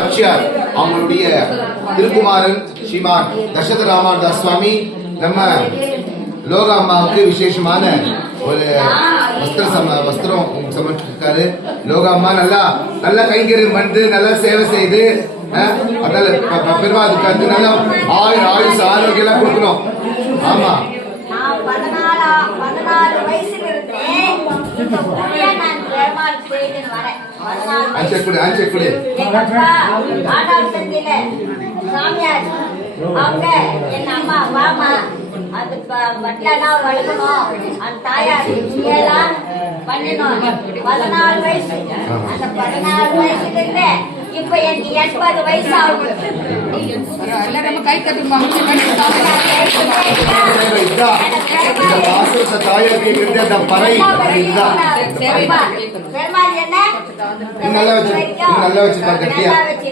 ஆட்சியார் அவங்களுடைய திருக்குமாரன் ஸ்ரீமான் தசரத ராமதாஸ் சுவாமி நம்ம லோக அம்மாவுக்கு விசேஷமான ஒரு வஸ்திரம் சமர்ப்பிச்சிருக்காரு. லோக அம்மா நல்லா கைங்கரியம் பண்ணிட்டு நல்லா சேவை செய்து பெருமாள் நல்லா ஆயுஷ் ஆரோக்கியம் எல்லாம் கொடுக்கணும். ஆமா, 14 வயசுல இருந்தேன் நான் பெருமாள் செய்து வரேன். சாமியார் அவங்க என் அம்மா வாமா அது பட்டனா வளர்க்கணும், அந்த தாயார் எல்லாம் பண்ணணும். 14 வயசு, அந்த 14 வயசுல இருந்து இப்ப எனக்கு 80 வயசு ஆகும். கை கட்டி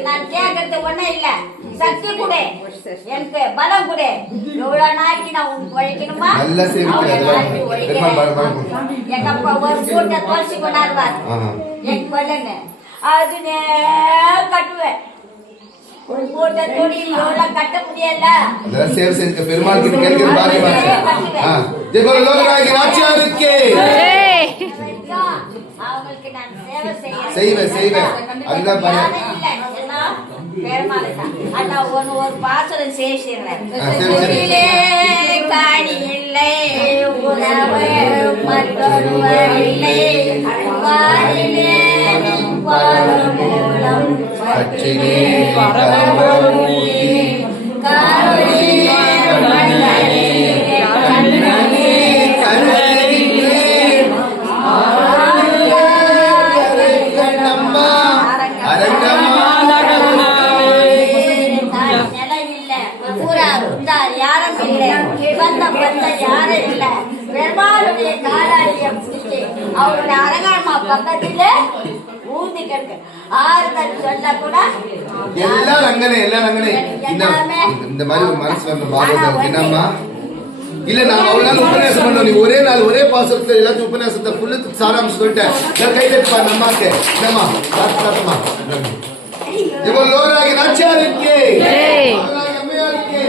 நான் கேட்கறது ஒண்ணும் இல்ல. சக்தி கூட எனக்கு பலம் கூட எவ்வளவு நாளைக்கு நான் உனக்கு உழைக்கணுமா? எங்க அப்பா ஒரு கூட்ட துளசி கொண்டாடுவார் என் கொள்ளுங்க அது கட்டுவேன். ஒரு கூட்ட தொழில் எவ்வளவு கட்ட முடியல. பெருமாள் அவங்களுக்கு நான் சேவை செய்வேன். ஒரு பாசனம் சேர்க்கிறேன். காணி இல்லை, உணவு மற்றொருவர் இல்லை, மூலம் பெருமாளுடைய காலாடிய பிடிச்சி அவருடைய அரங்காமா பக்கத்துல ஊதி கிடக்கு ஆறுதல் சொல்ல கூட எல்லாம் ரங்கனே இந்த மாதிரி ஒரு மனசு வரணும். பாகவதம் என்னம்மா இல்ல நான் அவ்வளவு நாள் உபன்யாசம் பண்ணோம். நீ ஒரே நாள் ஒரே பாசத்துல எல்லாத்தையும் உபன்யாசத்தை ஃபுல்லு சாராம்சம் சொல்லிட்டேன். கை தட்டுப்பா நம்மாக்கு என்னம்மா சாத்தமா இவ்வளவு லோகராகி நாச்சியாருக்கு அம்மையாருக்கு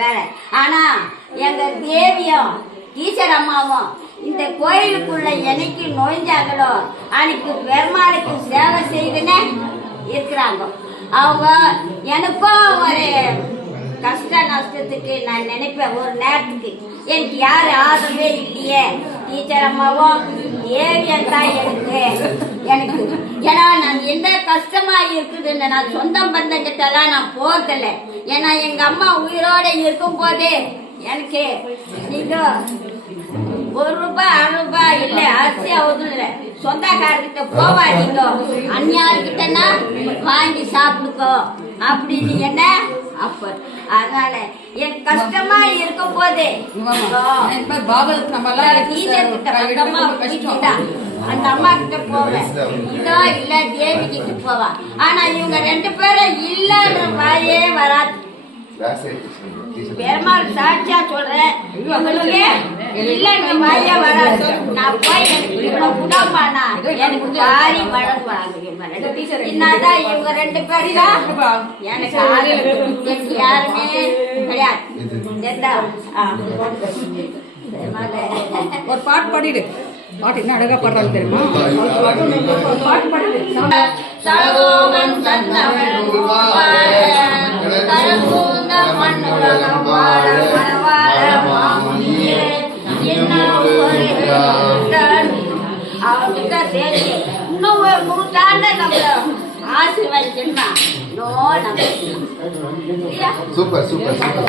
வேற. ஆனா எங்க தேவியும் டீச்சர் அம்மாவும் இந்த கோயிலுக்குள்ள என்னைக்கு நுழைஞ்சாங்களோ அன்னைக்கு பெருமாளுக்கு சேவை செய்துன்னு இருக்கிறாங்க. அவங்க எனக்கும் ஒரு கஷ்ட நஷ்டத்துக்கு நான் நினைப்பேன். ஒரு நேரத்துக்கு எனக்கு யாரு ஆதரவே இல்லையே, டீச்சர் அம்மாவும் தேவியம் தான் எனக்கு ஏன்னா நான் எந்த கஷ்டமா இருக்குதுன்னு நான் சொந்தம் பந்தங்கிட்டலாம் நான் போறதில்ல. ஏன்னா எங்க அம்மா உயிரோட இருக்கும் போதே எனக்கு நீங்க 1 ரூபாய் 2 ரூபாய் இல்ல அரிசி ஆகுது சொந்தக்காரர்கிட்ட போவா, நீங்க அந்நியார்கிட்டனா வாங்கி சாப்பிடுக்கோ அப்படின்னு என்ன அப்ப. அதனால என் கஷ்டமா இருக்கும் போது அந்த அம்மா கிட்ட போவேன், இதோ இல்ல தேவி கிட்ட போவா. ஆனா இவங்க 2 பேரும் இல்லன்ற வாயே வராது. பெருமாள் சாட்சியா சொல்றேன், இவங்களுக்கு இல்லன்ற வாயே வராது. நான் போய் குடம்பானா எனக்கு பாரி வழங்குவாங்க. என்னதான் இவங்க 2 பேரும் எனக்கு யாருமே கிடையாது. ஒரு பாட்டு பாடிடு. பாட்டு என்ன அழகா பாடுறாங்க தெரியுமா? பாட்டு பாடிடு. இன்னும் 100 ஆண்டு நம்ம ஆசீர்வதிக்கணுமா? Super super super.